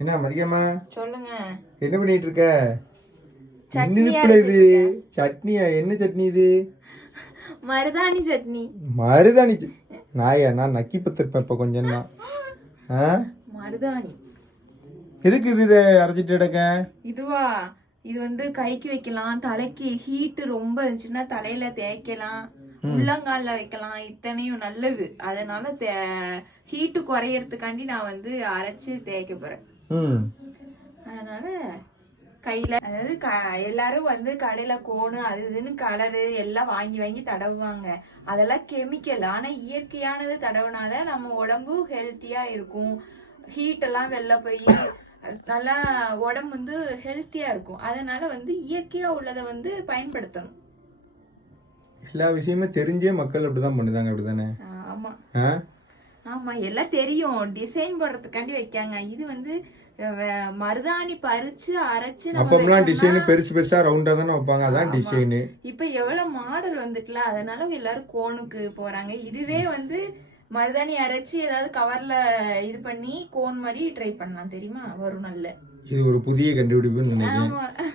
என்ன மதியம்மா சொல்லுங்க. என்ன பண்ணிட்டு இருக்க? சட்னியா இது சட்னியா? என்ன சட்னி இது? மருதாணி சட்னி. மருதாணி நாயா? நான் நக்கி பத்திருப்பேன் இப்ப கொஞ்சம் தான். மருதாணி எதுக்கு இது இதை அரைச்சிட்டு எடுக்க? இதுவா? இது வந்து கைக்கு வைக்கலாம், தலைக்கு ஹீட் ரொம்ப இருந்துச்சுன்னா தலையில தேய்க்கலாம், உள்ளங்கால்ல வைக்கலாம், இத்தனையும் நல்லது. அதனால ஹீட்டு குறையறதுக்காண்டி நான் வந்து அரைச்சு தேய்க்க போறேன். அதனால கையில, அதாவது எல்லாரும் வந்து கடையில கோனு அது இதுன்னு கலரு எல்லாம் வாங்கி வாங்கி தடவுவாங்க. அதெல்லாம் கெமிக்கல். ஆனா இயற்கையானது தடவுனாதான் நம்ம உடம்பு ஹெல்த்தியா இருக்கும். ஹீட் எல்லாம் வெளில போய் நல்லா உடம்பு வந்து ஹெல்த்தியா இருக்கும். அதனால வந்து இயற்கையா உள்ளதை வந்து பயன்படுத்தணும். எல்லா விஷயமே தெரிஞ்சே மக்கள் அப்படிதான் பண்ணுதாங்க, அப்படிதானே? ஆமா ஆமா, எல்லாம் தெரியும். டிசைன் போடுறதுக்காண்டி வைக்காங்க. இது வந்து மருதாணி பறிச்சு அரைச்சு அப்பமெல்லாம் டிசைன் பெருசு பெருசா ரவுண்டா தானே வைப்பாங்க, அதான் டிசைன். இப்ப எவ்வளவு மாடல் வந்துட்டுல, அதனால எல்லாரும் கோனுக்கு போறாங்க. இதுவே வந்து மருதாணி அரைச்சு ஏதாவது கவர்ல இது பண்ணி கோன் மாதிரி ட்ரை பண்ணலாம், தெரியுமா? வரும் நல்ல. இது ஒரு புதிய கண்டுபிடிப்புன்னு நினைக்கிறேன்.